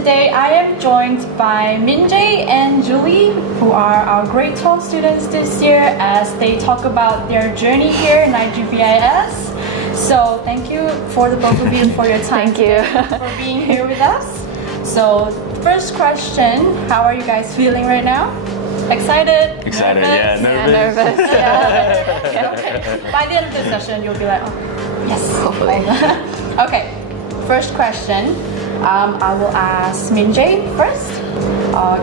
today I am joined by Minjae and Julie, who are our grade 12 students this year, as they talk about their journey here in IGBIS. So thank you for the both of you for your time. Thank you for being here with us. So first question, how are you guys feeling right now? Excited? Excited, nervous? nervous. Yeah. Okay. By the end of the session, you'll be like, oh, yes, hopefully. Okay, first question. I will ask Minjae first.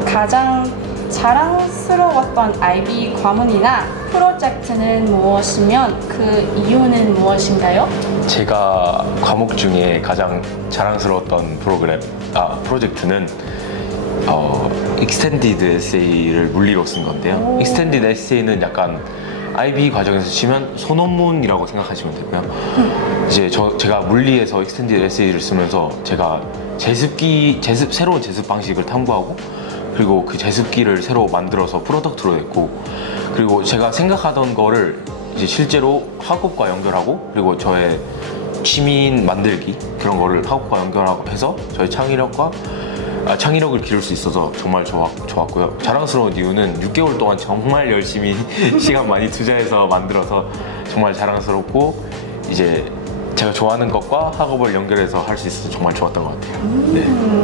가장 자랑스러웠던 IB 과문이나 프로젝트는 무엇이면 그 이유는 무엇인가요? 제가 과목 중에 가장 자랑스러웠던 프로젝트는 익스텐디드 에세이를 물리로 쓴 건데요. 익스텐디드 에세이는 약간 IB 과정에서 치면 소논문이라고 생각하시면 되고요. 이제 제가 물리에서 익스텐디드 에세이를 쓰면서 제가 새로운 제습 방식을 탐구하고, 그리고 그 제습기를 새로 만들어서 프로덕트로 냈고, 그리고 제가 생각하던 거를 이제 실제로 학업과 연결하고, 그리고 저의 취미인 만들기 그런 거를 학업과 연결하고 해서 저의 창의력을 기를 수 있어서 정말 좋았고요. 자랑스러운 이유는 6개월 동안 정말 열심히 시간 많이 투자해서 만들어서 정말 자랑스럽고, 이제 제가 좋아하는 것과 학업을 연결해서 할 수 있어서 정말 좋았던 것 같아요. 네.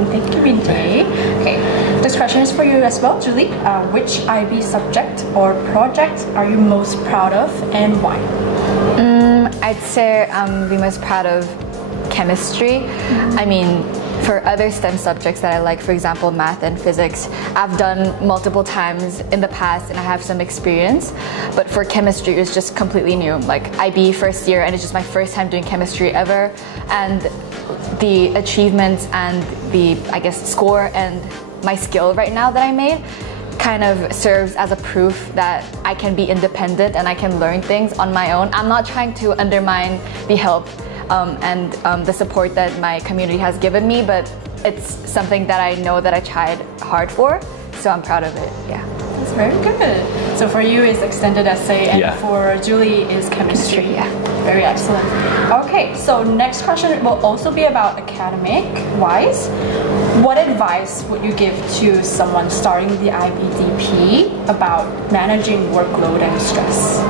Thank you, Minjae. Okay, this question is for you as well, Julie. Which IB subject or project are you most proud of and why? I'd say I'm the most proud of chemistry. I mean, for other STEM subjects that I like, for example, math and physics, I've done multiple times in the past and I have some experience. But for chemistry, it's just completely new. Like IB first year, and it's just my first time doing chemistry ever. And the achievements and the, I guess, score and my skill right now that I made kind of serves as a proof that I can be independent and I can learn things on my own. I'm not trying to undermine the help and the support that my community has given me, but it's something that I know that I tried hard for, so I'm proud of it. Yeah. That's very good. So for you is extended essay, and Yeah. for Julie is chemistry. Yeah. Very excellent. Okay, so next question will also be about academic wise. What advice would you give to someone starting the IBDP about managing workload and stress?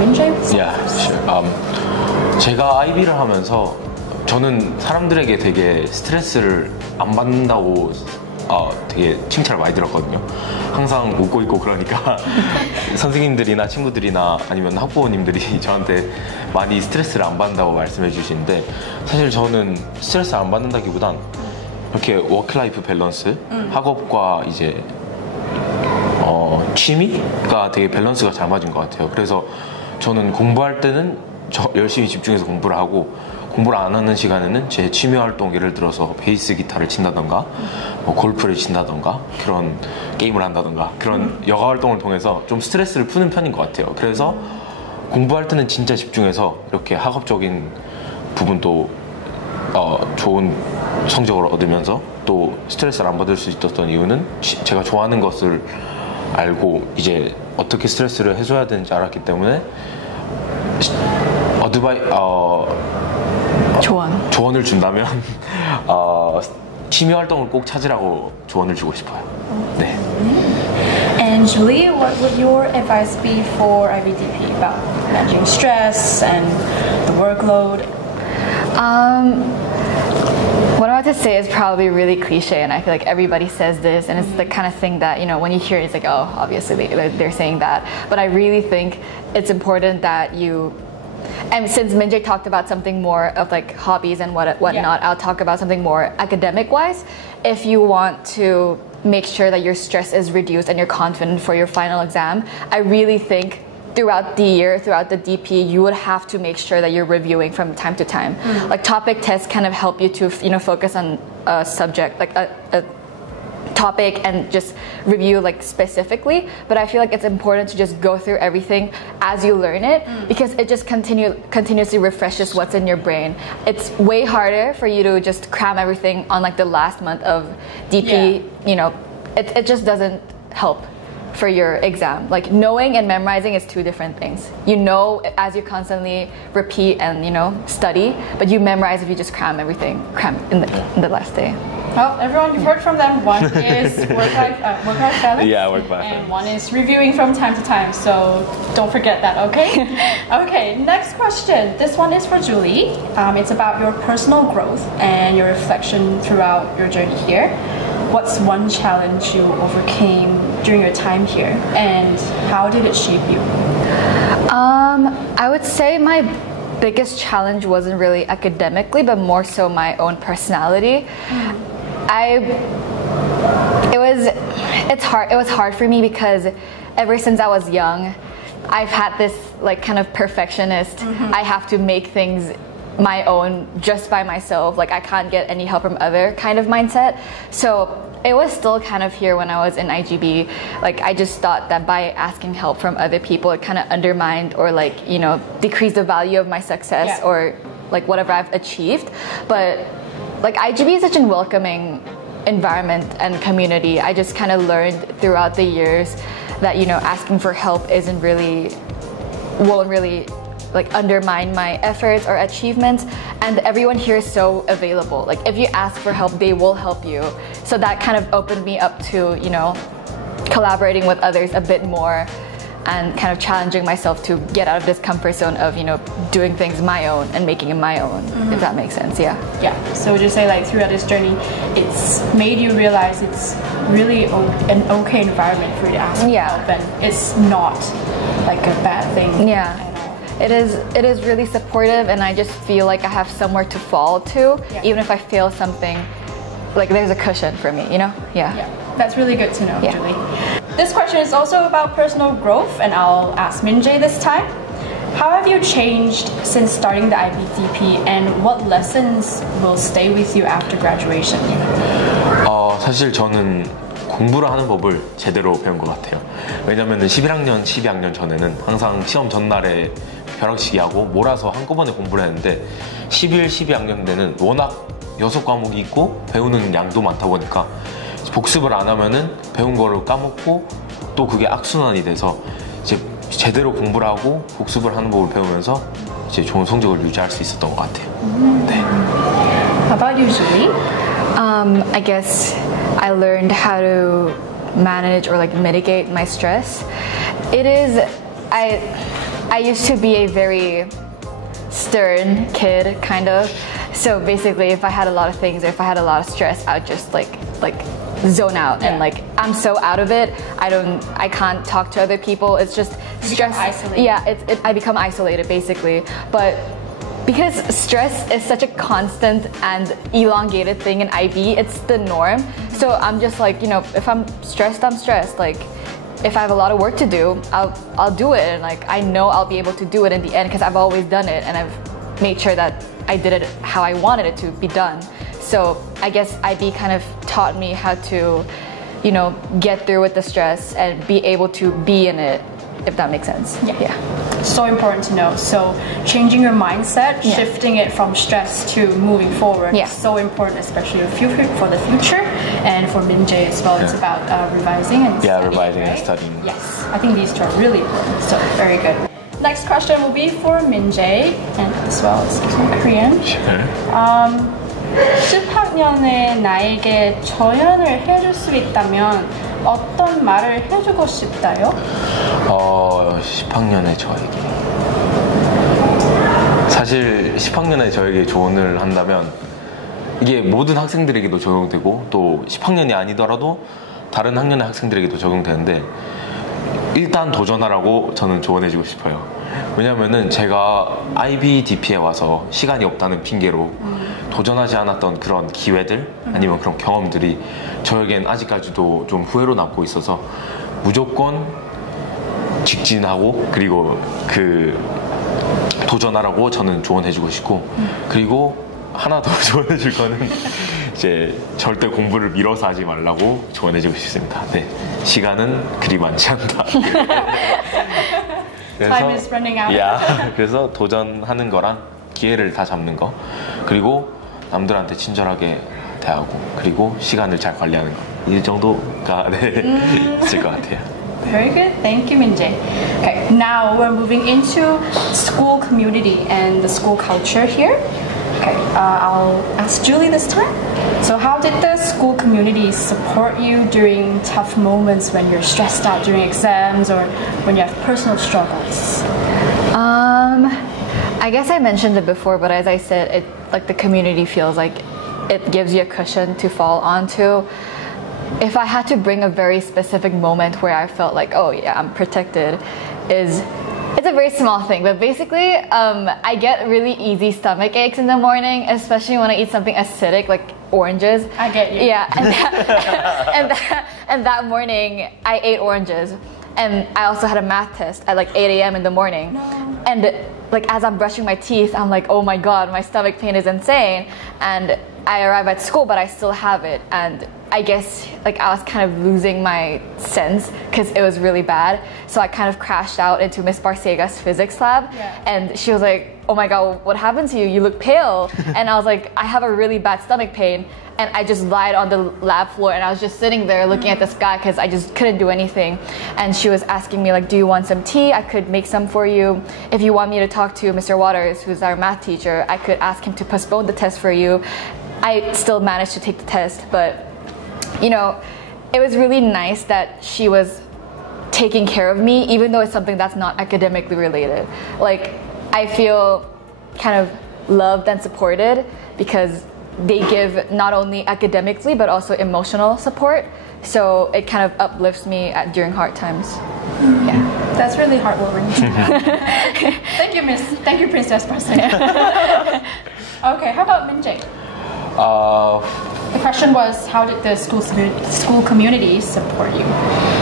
Minjae? Yeah, sure. 제가 IB를 하면서 저는 사람들에게 되게 스트레스를 안 받는다고 되게 칭찬을 많이 들었거든요. 항상 웃고 있고 그러니까 선생님들이나 친구들이나 아니면 학부모님들이 저한테 많이 스트레스를 안 받는다고 말씀해 주시는데, 사실 저는 스트레스 안 받는다기보단 이렇게 워크라이프 밸런스, 학업과 이제 취미가 되게 밸런스가 잘 맞은 것 같아요. 그래서 저는 공부할 때는 열심히 집중해서 공부를 하고, 공부를 안 하는 시간에는 제 취미 활동, 예를 들어서 베이스 기타를 친다던가 뭐 골프를 친다던가 그런 게임을 한다던가 그런 여가 활동을 통해서 좀 스트레스를 푸는 편인 것 같아요. 그래서 공부할 때는 진짜 집중해서 이렇게 학업적인 부분도 좋은 성적을 얻으면서 또 스트레스를 안 받을 수 있었던 이유는 제가 좋아하는 것을 알고 이제 어떻게 스트레스를 해소해야 되는지 알았기 때문에 조언을 준다면 취미 활동을 꼭 찾으라고 조언을 주고 싶어요. 네. And Julie, what would your advice be for IBDP about managing stress and the workload? What I'm about to say is probably really cliche, and I feel like everybody says this, and it's the kind of thing that, you know, when you hear it, it's like, oh, obviously they're saying that. But I really think it's important that you, and since Minjae talked about something more of like hobbies and whatnot, Yeah. I'll talk about something more academic-wise. If you want to make sure that your stress is reduced and you're confident for your final exam, I really think throughout the year, throughout the DP, you would have to make sure that you're reviewing from time to time. Like topic tests kind of help you to, you know, focus on a subject, like a topic and just review like specifically. But I feel like it's important to just go through everything as you learn it, because it just continuously refreshes what's in your brain. It's way harder for you to just cram everything on like the last month of DP. Yeah. You know, it just doesn't help. for your exam. Like knowing and memorizing is two different things. You know as you constantly repeat and study, but you memorize if you just cram everything in the last day. Well, everyone, you've heard from them. One is work-life balance. Yeah, work-life And balance. one is reviewing from time to time. So don't forget that, okay? Okay, next question. This one is for Julie. It's about your personal growth and your reflection throughout your journey here. What's one challenge you overcame during your time here, and how did it shape you? I would say my biggest challenge wasn't really academically, but more so my own personality. It was hard for me because ever since I was young, I've had this like kind of perfectionist. I have to make things my own just by myself. Like I can't get any help from other kind of mindset. So it was still kind of here when I was in IGB. Like I just thought that by asking help from other people, it kind of undermined or like decreased the value of my success or like whatever I've achieved. But like IGB is such a welcoming environment and community. I just kind of learned throughout the years that asking for help won't really like undermine my efforts or achievements, and everyone here is so available. Like if you ask for help, they will help you. So that kind of opened me up to collaborating with others a bit more and kind of challenging myself to get out of this comfort zone of doing things my own and making it my own, if that makes sense. Yeah. So would you say like throughout this journey it's made you realize it's really an okay environment for you to ask for help, and it's not like a bad thing at all? It is really supportive, and I just feel like I have somewhere to fall to. Even if I fail something, like there's a cushion for me, That's really good to know, Julie. This question is also about personal growth, and I'll ask Min-jae this time. How have you changed since starting the IBDP, and what lessons will stay with you after graduation? 사실 저는 공부를 하는 법을 제대로 배운 것 같아요. 왜냐면은 11학년, 12학년 전에는 항상 시험 전날에 벼락치기 하고 몰아서 한꺼번에 공부를 했는데 11, 12학년 때는 워낙 6과목이 있고 배우는 양도 많다 보니까 복습을 안 하면은 배운 거를 까먹고 또 그게 악순환이 돼서 이제 제대로 공부를 하고 복습을 하는 법을 배우면서 이제 좋은 성적을 유지할 수 있었던 것 같아요. 네. How about you, Julie? I guess I learned how to manage or like mitigate my stress. I used to be a very stern kid, kind of. So basically, if I had a lot of things or if I had a lot of stress, I would just like zone out and like I'm so out of it. I can't talk to other people. It's just stress. Isolated. Yeah, I become isolated basically. But because stress is such a constant and elongated thing in IB, it's the norm. So I'm just like, if I'm stressed, I'm stressed. Like, if I have a lot of work to do, I'll do it, and like I know I'll be able to do it in the end because I've always done it and I've made sure that I did it how I wanted it to be done. So I guess IB kind of taught me how to, get through with the stress and be able to be in it, if that makes sense. Yeah. So important to know. So changing your mindset, shifting it from stress to moving forward is so important, especially for the future, and for Min-jae as well. It's about revising and studying, revising right? and studying. Yes, I think these two are really important. So very good. Next question will be for Min-jae, and as well as in Korean. 10학년의 나에게 조언을 해줄 수 있다면 어떤 말을 해주고 싶다요? 10학년의 저에게. 사실 10학년의 저에게 조언을 한다면 이게 모든 학생들에게도 적용되고 또 10학년이 아니더라도 다른 학년의 학생들에게도 적용되는데 일단 도전하라고 저는 조언해주고 싶어요. 왜냐면은 제가 IBDP에 와서 시간이 없다는 핑계로 도전하지 않았던 그런 기회들 아니면 그런 경험들이 저에겐 아직까지도 좀 후회로 남고 있어서 무조건 직진하고 그리고 도전하라고 저는 조언해주고 싶고 그리고 하나 더 조언해줄 거는 이제 절대 공부를 미뤄서 하지 말라고 조언해주고 싶습니다. 네, 시간은 그리 많지 않다. Time is running out. 그래서 도전하는 거랑 기회를 다 잡는 거 그리고 남들한테 친절하게 대하고 그리고 시간을 잘 관리하는 거 이 정도가 있을 것 같아요. Very good. Thank you, Minjae. Okay, now we're moving into school community and the school culture here. Okay, I'll ask Julie this time. So how did the school community support you during tough moments when you're stressed out during exams or when you have personal struggles? I guess I mentioned it before, but as I said, it like the community feels like it gives you a cushion to fall onto. If I had to bring a very specific moment where I felt like, oh yeah, I'm protected, it's a very small thing, but basically, I get really easy stomach aches in the morning, especially when I eat something acidic like oranges. I get you. Yeah, and that morning I ate oranges, and I also had a math test at like 8 a.m. in the morning, and like as I'm brushing my teeth, I'm like, oh my god, my stomach pain is insane, and I arrive at school, but I still have it, and I guess like I was kind of losing my sense because it was really bad. So I kind of crashed out into Miss Barcega's physics lab, and she was like, oh my god, what happened to you? You look pale. And I was like, I have a really bad stomach pain. And I just lied on the lab floor, and I was just sitting there looking at the sky because I just couldn't do anything. And she was asking me like, do you want some tea? I could make some for you. If you want me to talk to Mr. Waters, who's our math teacher, I could ask him to postpone the test for you. I still managed to take the test, but you know, it was really nice that she was taking care of me, even though it's something that's not academically related. Like, I feel kind of loved and supported because they give not only academically but also emotional support. So it kind of uplifts me during hard times. Yeah, that's really heartwarming. Thank you, Miss. Thank you, Princess Barcega. Okay, how about Minjae? The question was, how did the school community support you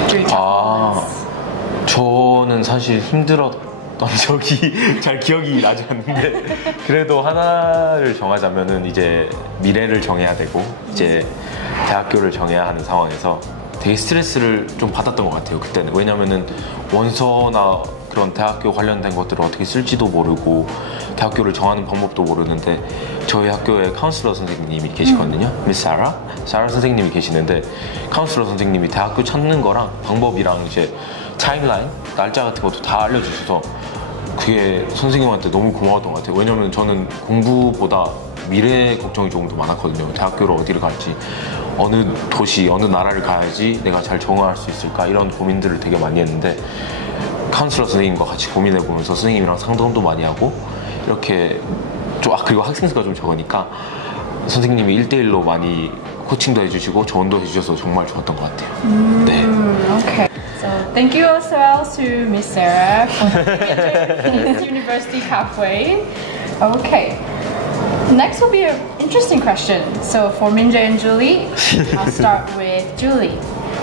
during tough moments? 저는 사실 힘들었던 적이 잘 기억이 나지 않는데 그래도 하나를 정하자면은 이제 미래를 정해야 되고 이제 대학교를 정해야 하는 상황에서 되게 스트레스를 좀 받았던 것 같아요 그때는. 왜냐면은 원서나 그런 대학교 관련된 것들을 어떻게 쓸지도 모르고 대학교를 정하는 방법도 모르는데 저희 학교에 카운슬러 선생님이 계시거든요. 미스 사라 선생님이 계시는데 카운슬러 선생님이 대학교 찾는 거랑 방법이랑 이제 타임라인, 날짜 같은 것도 다 알려주셔서 그게 선생님한테 너무 고마웠던 것 같아요. 왜냐면 저는 공부보다 미래 걱정이 조금 더 많았거든요. 대학교를 어디를 갈지, 어느 도시, 어느 나라를 가야지 내가 잘 적응할 수 있을까 이런 고민들을 되게 많이 했는데 카운슬러 선생님과 같이 고민해보면서 선생님이랑 상담도 많이 하고 이렇게 그리고 학생 수가 좀 적으니까 선생님이 1대1로 많이 코칭도 해주시고 조언도 해주셔서 정말 좋았던 것 같아요. 네. Okay. So thank you as well to Miss Sarah for the University Pathway. Okay. Next will be an interesting question. So for Minjae and Julie, I'll start with Julie.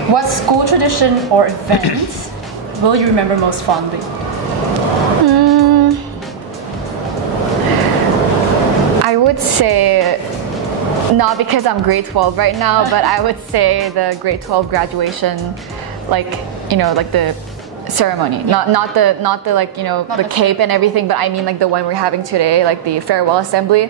What school tradition or event will you remember most fondly? I would say, not because I'm grade 12 right now, but I would say the grade 12 graduation, like, you know, like the ceremony, not the like, you know, the cape and everything, but I mean like the one we're having today, like the farewell assembly.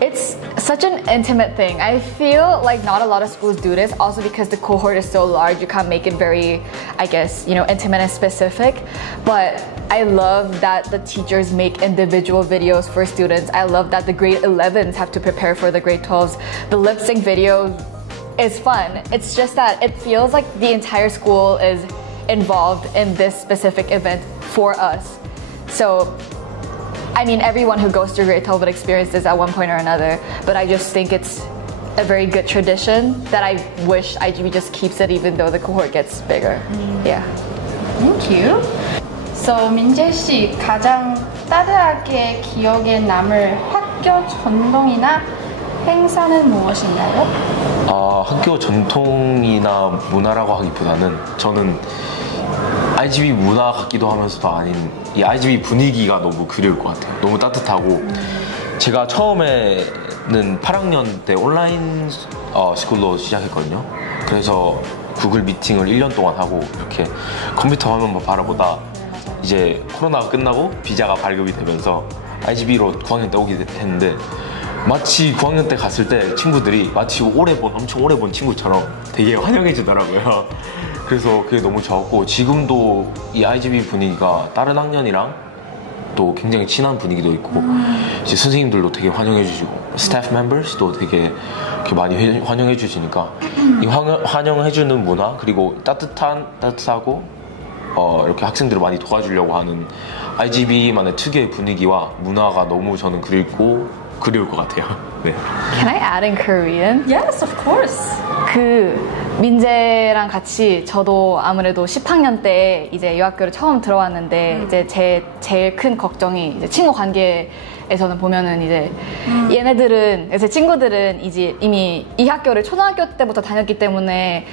It's such an intimate thing. I feel like not a lot of schools do this, also because the cohort is so large, you can't make it very, I guess, you know, intimate and specific. But I love that the teachers make individual videos for students. I love that the grade 11s have to prepare for the grade 12s. The lip sync video is fun. It's just that it feels like the entire school is involved in this specific event for us. So I mean, everyone who goes to grade 12 would experience this at one point or another, but I just think it's a very good tradition that I wish IGB just keeps it even though the cohort gets bigger. Yeah. Thank you. So 민재 씨, 가장 따뜻하게 기억에 남을 학교 전통이나 행사는 무엇인가요? 학교 전통이나 문화라고 하기보다는 저는 IGB 문화 같기도 하면서도 아닌 이 IGB 분위기가 너무 그리울 것 같아요. 너무 따뜻하고 제가 처음에는 8학년 때 온라인 스쿨로 시작했거든요. 그래서 구글 미팅을 1년 동안 하고 이렇게 컴퓨터 화면만 바라보다 이제 코로나가 끝나고 비자가 발급이 되면서 IGB로 9학년 때 오게 됐는데 마치 9학년 때 갔을 때 친구들이 마치 엄청 오래 본 친구처럼 되게 환영해 주더라고요. 그래서 그게 너무 좋았고 지금도 이 IGB 분위기가 다른 학년이랑 또 굉장히 친한 분위기도 있고 이제 선생님들도 되게 환영해 주시고 스태프 멤버스도 되게 이렇게 많이 환영해 주시니까 이 환영해 주는 문화 그리고 따뜻하고 이렇게 학생들을 많이 도와주려고 하는 IGB만의 특유의 분위기와 문화가 너무 저는 그리울 것 같아요. 네. Can I add in Korean? Yes, of course. 그 민재랑 같이 저도 아무래도 10학년 때 이제 유학교를 처음 들어왔는데 이제 제 제일 큰 걱정이 이제 친구 관계에서는 보면은 이제 얘네들은 제 친구들은 이제 이미 이 학교를 초등학교 때부터 다녔기 때문에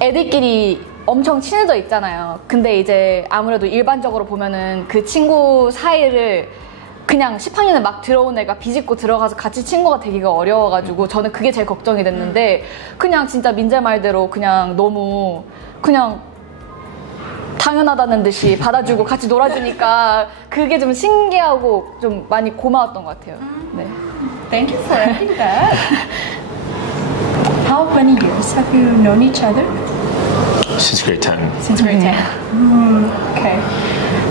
애들끼리 엄청 친해져 있잖아요. 근데 이제 아무래도 일반적으로 보면은 그 친구 사이를 그냥 10학년에 막 들어온 애가 비집고 들어가서 같이 친구가 되기가 어려워가지고 저는 그게 제일 걱정이 됐는데 그냥 진짜 민재 말대로 그냥 너무 그냥 당연하다는 듯이 받아주고 같이 놀아주니까 그게 좀 신기하고 좀 많이 고마웠던 것 같아요. 네. Thank you for adding that. How many years have you known each other? Since grade 10. Since grade 10. Okay.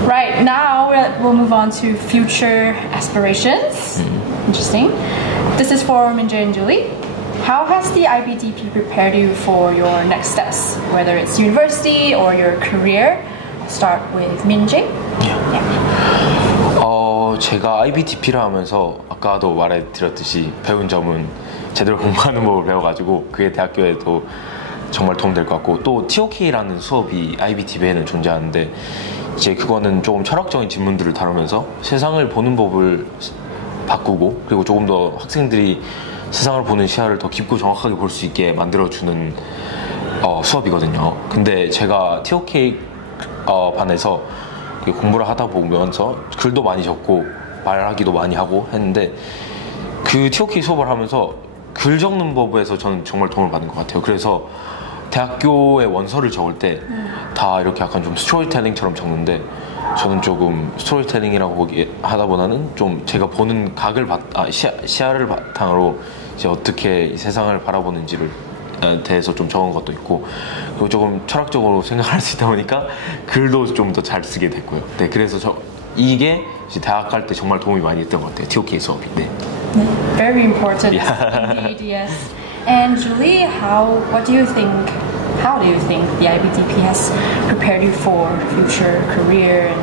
Right, now we'll move on to future aspirations. Interesting. This is for Minjae and Julie. How has the IBDP prepared you for your next steps, whether it's university or your career? Start with Minjae. 제가 IBDP를 하면서 아까도 말해드렸듯이 배운 점은 제대로 공부하는 법을 배워가지고 그게 대학교에도 정말 도움될 것 같고 또 TOK라는 수업이 IBDP에는 존재하는데 이제 그거는 조금 철학적인 질문들을 다루면서 세상을 보는 법을 바꾸고 그리고 조금 더 학생들이 세상을 보는 시야를 더 깊고 정확하게 볼 수 있게 만들어주는 수업이거든요. 근데 제가 TOK 반에서 공부를 하다 보면서 글도 많이 적고 말하기도 많이 하고 했는데 그 TOK 수업을 하면서 글 적는 법에서 저는 정말 도움을 받는 것 같아요. 그래서 대학교에 원서를 적을 때 다 이렇게 약간 좀 스토리텔링처럼 적는데 저는 조금 스토리텔링이라고 하다보다는 좀 제가 보는 시야를 바탕으로 이제 어떻게 이 세상을 바라보는지를 대해서 좀 적은 것도 있고 그리고 조금 철학적으로 생각할 수 있다 보니까 글도 좀 더 잘 쓰게 됐고요. 네, 그래서 이게 이제 대학 갈 때 정말 도움이 많이 됐던 것 같아요. TOK 수업이. 네. Very important indeed, yes. And Julie, how do you think the IBDP has prepared you for future career and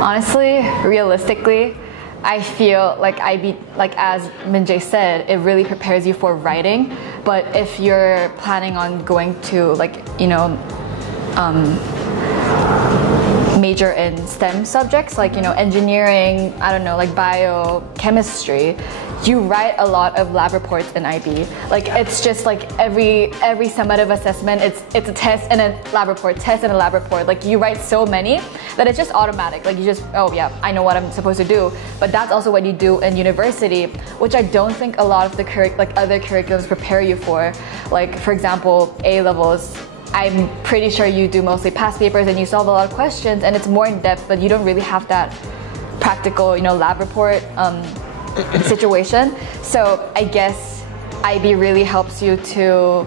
Honestly, realistically, I feel like as Minjae said, it really prepares you for writing. But if you're planning on going to major in STEM subjects like engineering, I don't know, like bio, chemistry, you write a lot of lab reports in IB. Like it's just like every summative assessment, it's a test and a lab report, test and a lab report. Like you write so many that it's just automatic. Like you just, oh yeah, I know what I'm supposed to do. But that's also what you do in university, which I don't think a lot of the other curriculums prepare you for. Like for example, A levels. I'm pretty sure you do mostly past papers and you solve a lot of questions and it's more in depth, but you don't really have that practical, lab report situation. So I guess IB really helps you to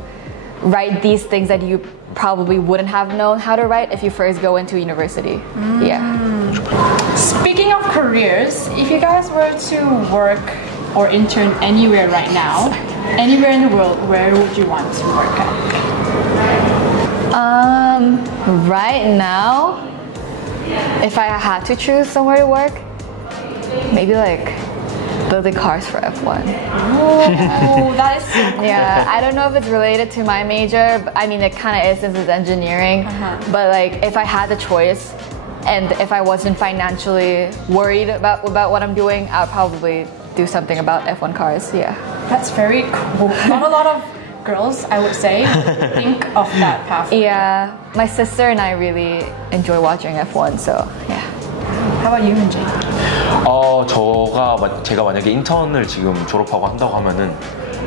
write these things that you probably wouldn't have known how to write if you first go into university. Yeah. Speaking of careers, if you guys were to work or intern anywhere right now, anywhere in the world, where would you want to work at? Right now, if I had to choose somewhere to work, maybe like building cars for F1. Oh, that is so cool. Yeah, I don't know if it's related to my major, but I mean it kind of is since it's engineering. But like if I had the choice and if I wasn't financially worried about what I'm doing, I would probably do something about F1 cars. Yeah. That's very cool. Not a lot of girls, I would say, think of that path. Yeah, my sister and I really enjoy watching F1, so yeah. How about you, Minjae? 제가 만약에 인턴을 지금 졸업하고 한다고 하면은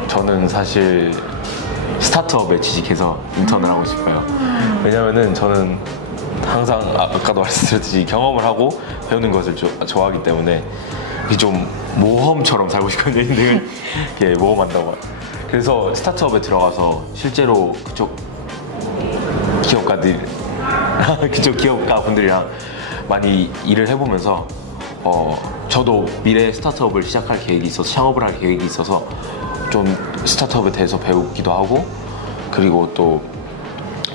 저는 사실 스타트업에 취직해서 인턴을 하고 싶어요. 왜냐면은 저는 항상 아까도 말씀드렸듯이 경험을 하고 배우는 것을 좋아하기 때문에 이게 좀 모험처럼 살고 싶거든요. 인생을 이렇게 모험한다고. 그래서 스타트업에 들어가서 실제로 그쪽 기업가들 그쪽 기업가 분들이랑 많이 일을 해보면서 저도 미래 스타트업을 시작할 계획이 있어서 창업을 할 계획이 있어서 좀 스타트업에 대해서 배우기도 하고 그리고 또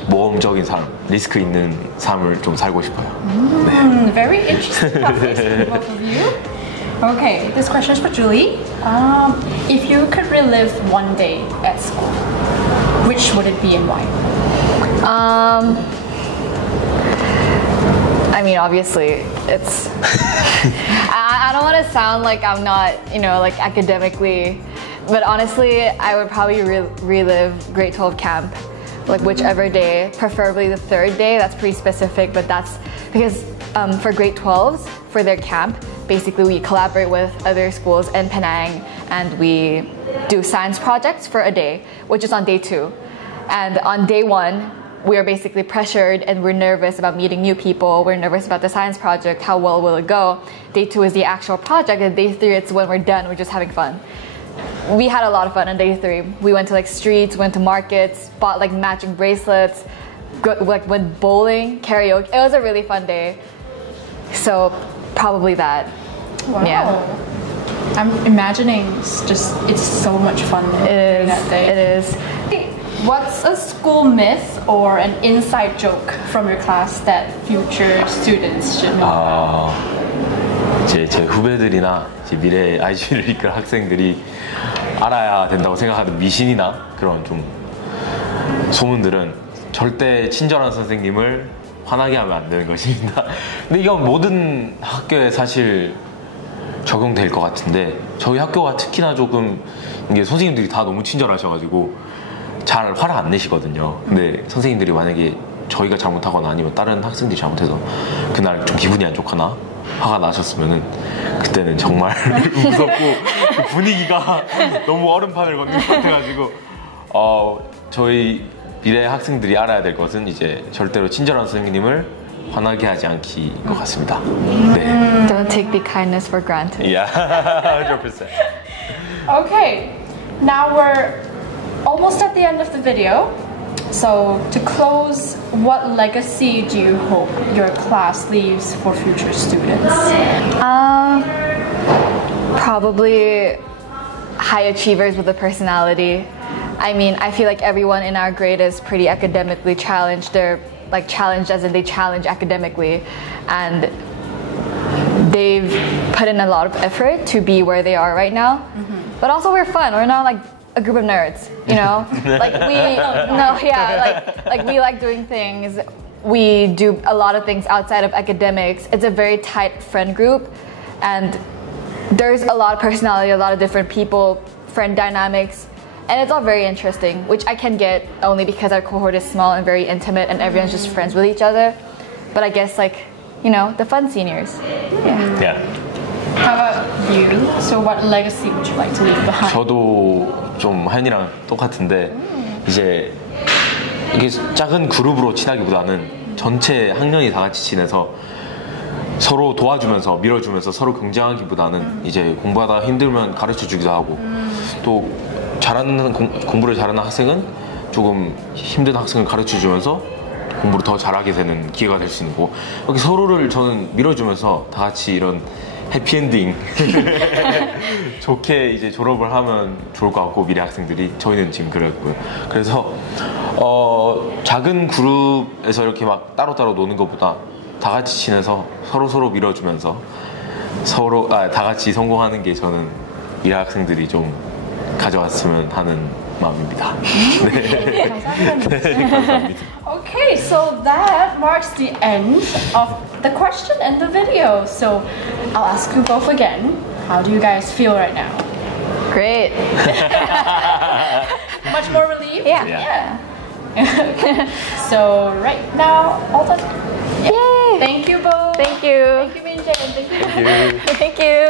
모험적인 삶, 리스크 있는 삶을 좀 살고 싶어요. 네. Very interesting topics for both of you. Okay, this question is for Julie. If you could relive one day at school, which would it be and why? I mean, obviously, it's. I don't want to sound like I'm not, like academically, but honestly, I would probably relive grade 12 camp, like whichever day, preferably the third day. That's pretty specific, but that's because for grade 12s, for their camp, basically we collaborate with other schools in Penang and we do science projects for a day, which is on day 2. And on day 1, we are basically pressured and we're nervous about meeting new people. We're nervous about the science project. How well will it go? Day 2 is the actual project, and day 3 it's when we're done. We're just having fun. We had a lot of fun on day 3. We went to like streets, went to markets, bought like matching bracelets, went bowling, karaoke. It was a really fun day. So probably that. Wow. Yeah. I'm imagining it's so much fun during that day. It is. What's a school myth or an inside joke from your class that future students should know? 제 후배들이나 미래 IG를 이끌 학생들이 알아야 된다고 생각하는 미신이나 그런 좀 소문들은 절대 친절한 선생님을 화나게 하면 안 되는 것입니다. 근데 이건 모든 학교에 사실 적용될 것 같은데 저희 학교가 특히나 조금 이게 선생님들이 다 너무 친절하셔가지고 잘 화를 안 내시거든요. 근데 선생님들이 만약에 저희가 잘못하거나 아니면 다른 학생들이 잘못해서 그날 좀 기분이 안 좋거나 화가 나셨으면은 그때는 정말 무섭고 분위기가 너무 얼음판을 걷는 것 같아가지고 저희 미래 학생들이 알아야 될 것은 이제 절대로 친절한 선생님을 화나게 하지 않기인 것 같습니다. 네. Don't take the kindness for granted. Yeah, 100%. Okay, now we're almost at the end of the video. So to close, what legacy do you hope your class leaves for future students? Probably high achievers with a personality. I mean, I feel like everyone in our grade is pretty academically challenged. They're like challenged as in they challenge academically, and they've put in a lot of effort to be where they are right now. But also we're fun. We're not like a group of nerds, like we like doing things. We do a lot of things outside of academics. It's a very tight friend group, and there's a lot of personality, a lot of different people, friend dynamics, and it's all very interesting, which I can get only because our cohort is small and very intimate and everyone's just friends with each other. But I guess the fun seniors. Yeah. How about you? So what legacy would you like to leave behind? 저도 좀 하연이랑 똑같은데 이제 이게 작은 그룹으로 친하기보다는 전체 학년이 다 같이 지내서 서로 도와주면서 밀어주면서 서로 경쟁하기보다는 이제 공부하다 힘들면 가르쳐주기도 하고 또 공부를 잘하는 학생은 조금 힘든 학생을 가르쳐주면서 공부를 더 잘하게 되는 기회가 될 수 있는 거고 이렇게 서로를 저는 밀어주면서 다 같이 이런 해피엔딩 좋게 이제 졸업을 하면 좋을 것 같고 미래 학생들이 저희는 지금 그랬고요. 그래서 작은 그룹에서 이렇게 막 따로따로 노는 것보다 다 같이 지내서 서로 밀어주면서 다 같이 성공하는 게 저는 미래 학생들이 좀 가져왔으면 하는 마음입니다. 네. 네, 감사합니다. Okay, so that marks the end of the question and the video. So I'll ask you both again. How do you guys feel right now? Great. Much more relieved? Yeah. So right now, all done. Yeah. Yay! Thank you both. Thank you. Thank you, Min Jae, and thank you. Thank you.